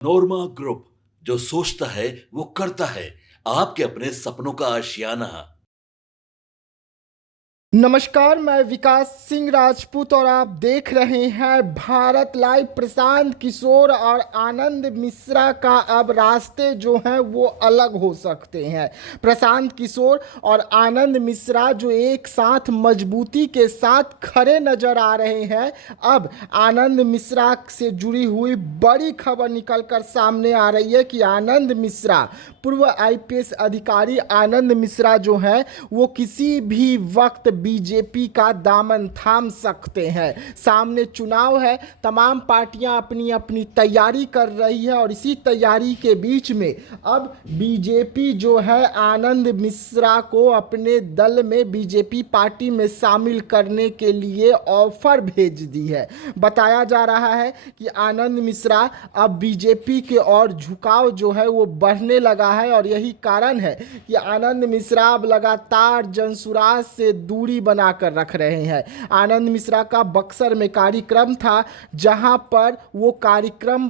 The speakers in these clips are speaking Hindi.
नोरमा ग्रुप, जो सोचता है वो करता है। आपके अपने सपनों का आशियाना। नमस्कार, मैं विकास सिंह राजपूत और आप देख रहे हैं भारत लाइव। प्रशांत किशोर और आनंद मिश्रा का अब रास्ते जो हैं वो अलग हो सकते हैं। प्रशांत किशोर और आनंद मिश्रा जो एक साथ मजबूती के साथ खड़े नजर आ रहे हैं, अब आनंद मिश्रा से जुड़ी हुई बड़ी खबर निकलकर सामने आ रही है कि आनंद मिश्रा, पूर्व आईपीएस अधिकारी आनंद मिश्रा जो है वो किसी भी वक्त बीजेपी का दामन थाम सकते हैं। सामने चुनाव है, तमाम पार्टियां अपनी अपनी तैयारी कर रही है और इसी तैयारी के बीच में अब बीजेपी जो है आनंद मिश्रा को अपने दल में बीजेपी पार्टी में शामिल करने के लिए ऑफर भेज दी है। बताया जा रहा है कि आनंद मिश्रा अब बीजेपी के और झुकाव जो है वो बढ़ने लगा है और यही कारण है कि आनंद मिश्रा अब लगातार जनसुराज से दूरी बनाकर रख रहे हैं। आनंद मिश्रा का बक्सर में कार्यक्रम था, जहां पर वो कार्यक्रम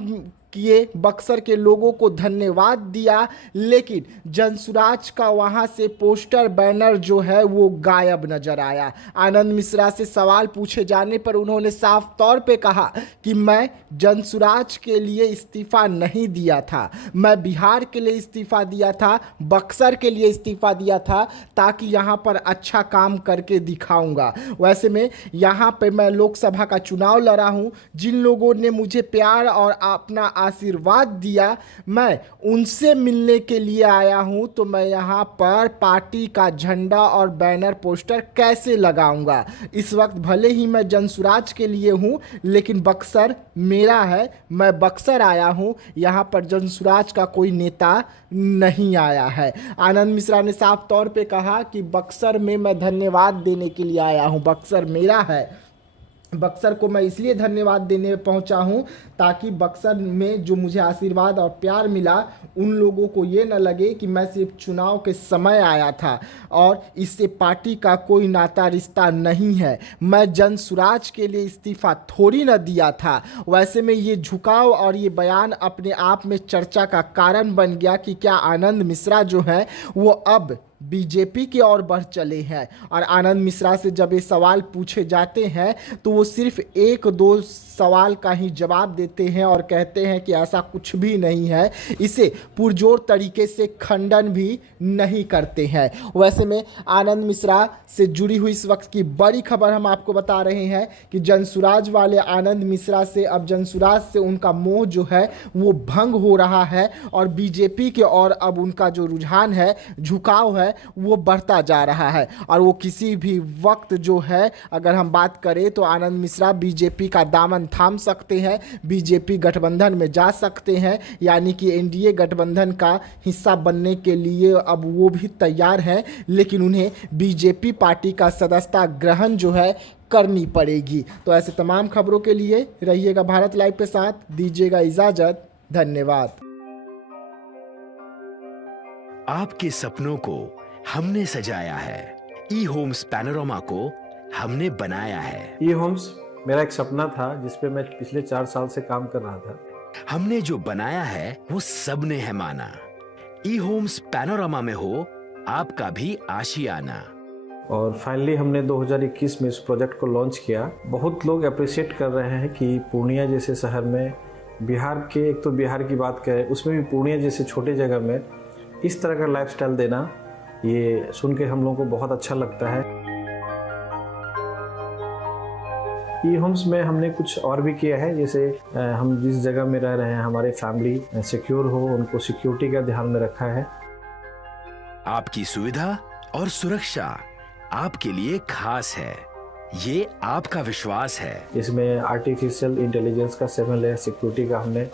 किए, बक्सर के लोगों को धन्यवाद दिया, लेकिन जनसुराज का वहां से पोस्टर बैनर जो है वो गायब नजर आया। आनंद मिश्रा से सवाल पूछे जाने पर उन्होंने साफ तौर पे कहा कि मैं जनसुराज के लिए इस्तीफा नहीं दिया था, मैं बिहार के लिए इस्तीफा दिया था, बक्सर के लिए इस्तीफा दिया था, ताकि यहाँ पर अच्छा काम करके दिखाऊंगा। वैसे में यहाँ पे मैं लोकसभा का चुनाव लड़ा हूँ, जिन लोगों ने मुझे प्यार और अपना आशीर्वाद दिया, मैं उनसे मिलने के लिए आया हूं, तो मैं यहां पर पार्टी का झंडा और बैनर पोस्टर कैसे लगाऊंगा। इस वक्त भले ही मैं जनसुराज के लिए हूं, लेकिन बक्सर मेरा है, मैं बक्सर आया हूं, यहां पर जनसुराज का कोई नेता नहीं आया है। आनंद मिश्रा ने साफ तौर पे कहा कि बक्सर में मैं धन्यवाद देने के लिए आया हूं, बक्सर मेरा है, बक्सर को मैं इसलिए धन्यवाद देने पहुंचा हूं ताकि बक्सर में जो मुझे आशीर्वाद और प्यार मिला, उन लोगों को ये न लगे कि मैं सिर्फ चुनाव के समय आया था और इससे पार्टी का कोई नाता रिश्ता नहीं है। मैं जनसुराज के लिए इस्तीफा थोड़ी न दिया था। वैसे में ये झुकाव और ये बयान अपने आप में चर्चा का कारण बन गया कि क्या आनंद मिश्रा जो है वो अब बीजेपी की ओर बढ़ चले हैं। और आनंद मिश्रा से जब ये सवाल पूछे जाते हैं तो वो सिर्फ एक दो सवाल का ही जवाब देते हैं और कहते हैं कि ऐसा कुछ भी नहीं है, इसे पुरजोर तरीके से खंडन भी नहीं करते हैं। वैसे में आनंद मिश्रा से जुड़ी हुई इस वक्त की बड़ी खबर हम आपको बता रहे हैं कि जनसुराज वाले आनंद मिश्रा से अब जनसुराज से उनका मोह जो है वो भंग हो रहा है और बीजेपी के और अब उनका जो रुझान है, झुकाव है, वो बढ़ता जा रहा है। और वो किसी भी वक्त जो है, अगर हम बात करें तो आनंद मिश्रा बीजेपी का दामन थाम सकते हैं, बीजेपी गठबंधन में जा सकते हैं, यानी कि एनडीए गठबंधन का हिस्सा बनने के लिए अब वो भी तैयार हैं, लेकिन उन्हें बीजेपी पार्टी का सदस्यता ग्रहण जो है करनी पड़ेगी। तो ऐसे तमाम खबरों के लिए रहिएगा भारत लाइव के साथ, दीजिएगा इजाजत, धन्यवाद। आपके सपनों को हमने सजाया है, ई होम्स पैनोरमा को हमने बनाया है। ई होम्स मेरा एक सपना था जिस पे मैं पिछले 4 साल से काम कर रहा था। हमने जो बनाया है वो सबने है माना। ई होम्स पैनोरमा में हो आपका भी आशियाना। और फाइनली हमने 2021 में इस प्रोजेक्ट को लॉन्च किया। बहुत लोग अप्रिशिएट कर रहे हैं कि पूर्णिया जैसे शहर में, बिहार के, एक तो बिहार की बात करें उसमें भी पूर्णिया जैसे छोटे जगह में इस तरह का लाइफस्टाइल देना, ये सुन के हम लोगों को बहुत अच्छा लगता है। ई होम्स में हमने कुछ और भी किया है, जैसे हम जिस जगह में रह रहे हैं हमारे फैमिली सिक्योर हो, उनको सिक्योरिटी का ध्यान में रखा है। आपकी सुविधा और सुरक्षा आपके लिए खास है, ये आपका विश्वास है। इसमें आर्टिफिशियल इंटेलिजेंस का 7 लेयर सिक्योरिटी का हमने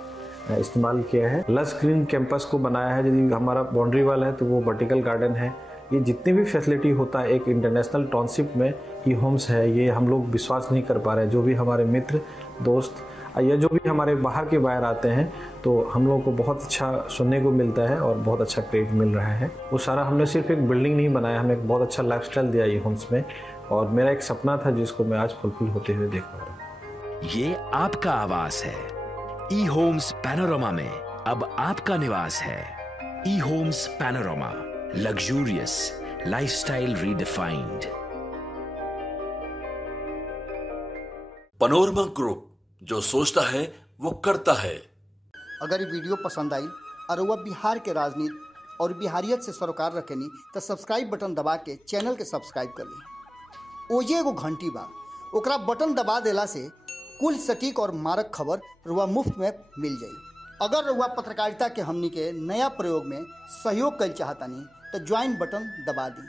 इस्तेमाल किया है। लस ग्रीन कैंपस को बनाया है, यदि हमारा बाउंड्री वाल है तो वो वर्टिकल गार्डन है। ये जितनी भी फैसिलिटी होता है एक इंटरनेशनल टाउनशिप में ई होम्स है, ये हम लोग विश्वास नहीं कर पा रहे हैं। जो भी हमारे मित्र दोस्त या जो भी हमारे बाहर के बाहर आते हैं तो हम लोगों को बहुत अच्छा सुनने को मिलता है और बहुत अच्छा क्रेडिट मिल रहा है। वो सारा हमने सिर्फ एक बिल्डिंग नहीं बनाया, हमें एक बहुत अच्छा लाइफस्टाइल दिया ई होम्स में, और मेरा एक सपना था जिसको मैं आज फुलफिल होते हुए देख पा रहा हूँ। ये आपका आवास है। ई होम्स पैनोरमा में अब आपका निवास है। E Homes Panorama, luxurious lifestyle redefined. Panorama group, जो सोचता है वो करता है। अगर ये वीडियो पसंद आई और वह बिहार के राजनीति और बिहारियत से सरोकार रखेनी तो सब्सक्राइब बटन दबा के चैनल के सब्सक्राइब कर ली। ओजे एगो घंटी बा, ओकरा बटन दबा देला से कुल सटीक और मारक खबर रुआ मुफ्त में मिल जाई। अगर रुआ पत्रकारिता के हमनी के नया प्रयोग में सहयोग कर चाहतानी तो ज्वाइन बटन दबा दी।